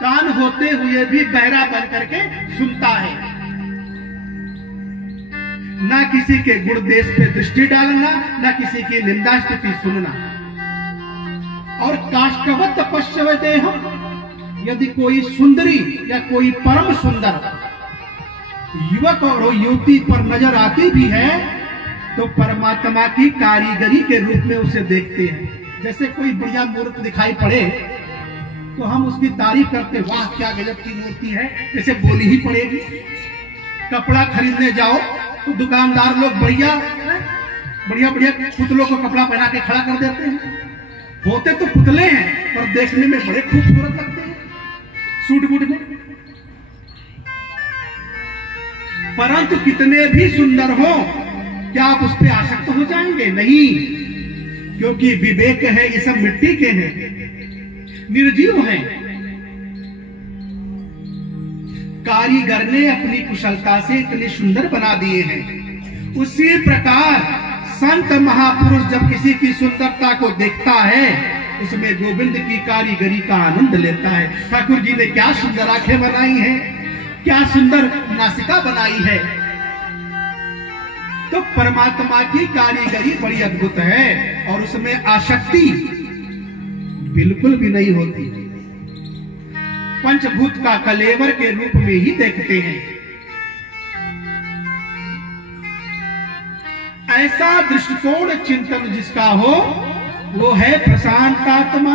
कान होते हुए भी बहरा बन करके सुनता है। ना किसी के गुण देश पे दृष्टि डालना, ना किसी की निंदा स्तुति सुनना। और काष्ठवत पश्यते हम, यदि कोई सुंदरी या कोई परम सुंदर युवक और युवती पर नजर आती भी है तो परमात्मा की कारीगरी के रूप में उसे देखते हैं। जैसे कोई बढ़िया मूर्त दिखाई पड़े तो हम उसकी तारीफ करते, वाह क्या गजब की मूर्ति है, जैसे बोली ही पड़ेगी। कपड़ा खरीदने जाओ तो दुकानदार लोग बढ़िया बढ़िया पुतलों को कपड़ा पहना के खड़ा कर देते हैं। होते तो पुतले हैं पर देखने में बड़े खूबसूरत लगते हैं सूट बूट में। परंतु कितने भी सुंदर हो, क्या आप उस पर आसक्त हो जाएंगे? नहीं, क्योंकि विवेक है, ये सब मिट्टी के हैं, निर्जीव हैं। कारीगर ने अपनी कुशलता से इतने सुंदर बना दिए हैं। उसी प्रकार संत महापुरुष जब किसी की सुंदरता को देखता है, उसमें गोविंद की कारीगरी का आनंद लेता है। ठाकुर जी ने क्या सुंदर आंखें बनाई हैं, क्या सुंदर नासिका बनाई है। तो परमात्मा की कारीगरी बड़ी अद्भुत है और उसमें आसक्ति बिल्कुल भी नहीं होती। पंचभूत का कलेवर के रूप में ही देखते हैं। ऐसा दृष्टिकोण चिंतन जिसका हो वो है प्रशांत आत्मा।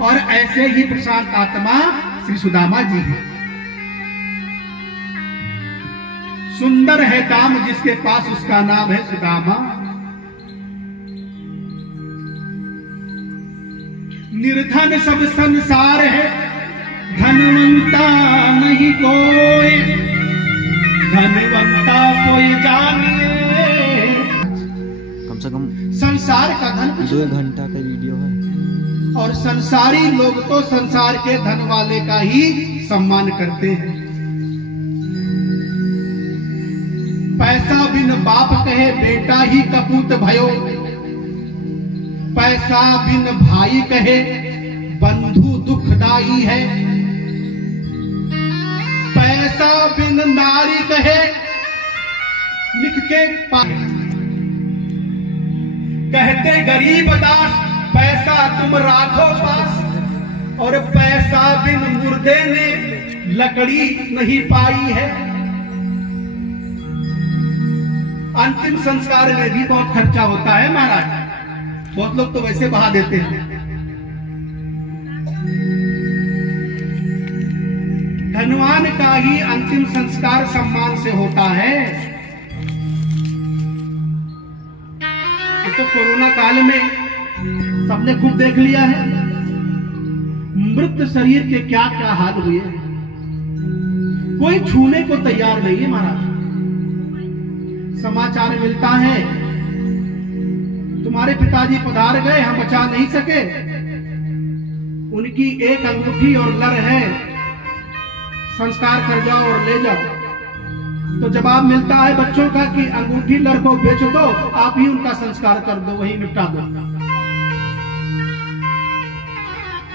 और ऐसे ही प्रशांत आत्मा श्री सुदामा जी हैं। सुंदर है दाम जिसके पास, उसका नाम है सुदामा। निर्धन सब संसार है, धनवंता नहीं कोई, धनवंता कोई जानिए। कम से कम संसार का धन 2 घंटा का वीडियो है और संसारी लोग तो संसार के धन वाले का ही सम्मान करते हैं। पैसा बिन बाप कहे बेटा ही कपूत भयो, पैसा बिन भाई कहे बंधु दुखदाई है, पैसा बिन नारी कहे लिख के पाए। कहते गरीब दास पैसा तुम राखो पास, और पैसा बिन मुर्दे ने लकड़ी नहीं पाई है। अंतिम संस्कार में भी बहुत खर्चा होता है महाराज, बहुत लोग तो वैसे बहा देते हैं। धनवान का ही अंतिम संस्कार सम्मान से होता है। तो कोरोना काल में सबने खूब देख लिया है, मृत शरीर के क्या क्या हाल हुए, कोई छूने को तैयार नहीं है महाराज। समाचार मिलता है तुम्हारे पिताजी पधार गए, हम बचा नहीं सके, उनकी एक अंगूठी और लर है, संस्कार कर जाओ और ले जाओ। तो जवाब मिलता है बच्चों का कि अंगूठी लर को बेच दो, आप ही उनका संस्कार कर दो, वही निपटा दो।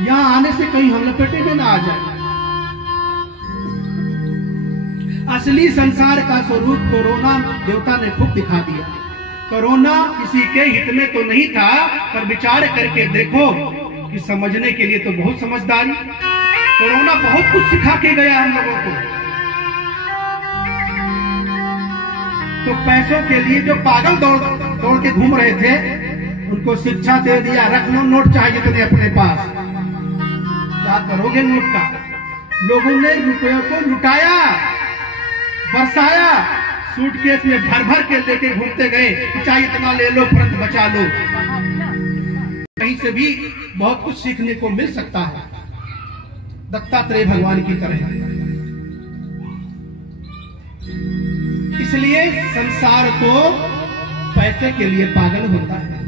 यहां आने से कहीं हम लपेटे में ना आ जाए। असली संसार का स्वरूप कोरोना देवता ने खूब दिखा दिया। कोरोना किसी के हित में तो नहीं था, पर विचार करके देखो कि समझने के लिए तो बहुत समझदारी। कोरोना बहुत कुछ सिखा के गया हम लोगों को। तो पैसों के लिए जो पागल दौड़ के घूम रहे थे, उनको शिक्षा दे दिया, रख लो नोट चाहिए तुम्हें अपने पास, क्या करोगे नोट का। लोगों ने रुपयों को लुटाया, बरसाया, सूटकेस में भर भर के लेके घूमते गए, चाहे इतना ले लो परंतु बचा लो। कहीं से भी बहुत कुछ सीखने को मिल सकता है, दत्तात्रेय भगवान की तरह। इसलिए संसार तो पैसे के लिए पागल होता है।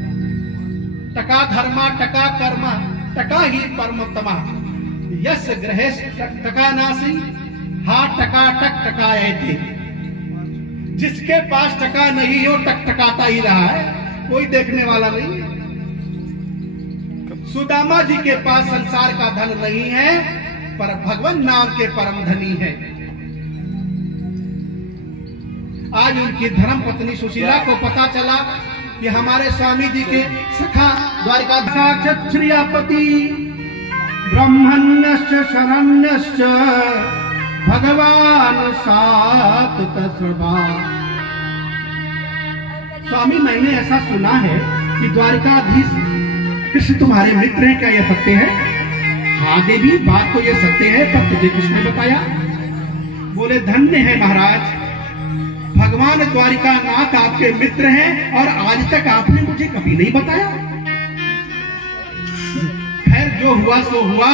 टका धर्मा टका कर्मा टका ही परमोत्तमा, यस ग्रहेश टका नासी हा टका टक टकाए थे। जिसके पास टका नहीं हो टक टकाता ही रहा है, कोई देखने वाला नहीं है। सुदामा जी के पास संसार का धन नहीं है, पर भगवान नाम के परम धनी है। आज उनकी धर्म पत्नी सुशीला को पता चला कि हमारे स्वामी जी के सखा द्वारिका श्रियापति ब्रह्मण्यश्च शरण्यश्च भगवान सात तस्मा। स्वामी, मैंने ऐसा सुना है कि द्वारिकाधीश कृष्ण तुम्हारे मित्र हैं, क्या यह सत्य है? हाँ देवी, बात तो ये सत्य है, पर तुझे किसने बताया? बोले, धन्य है महाराज, भगवान द्वारिका नाथ आपके मित्र हैं और आज तक आपने मुझे कभी नहीं बताया। खैर, जो हुआ सो हुआ।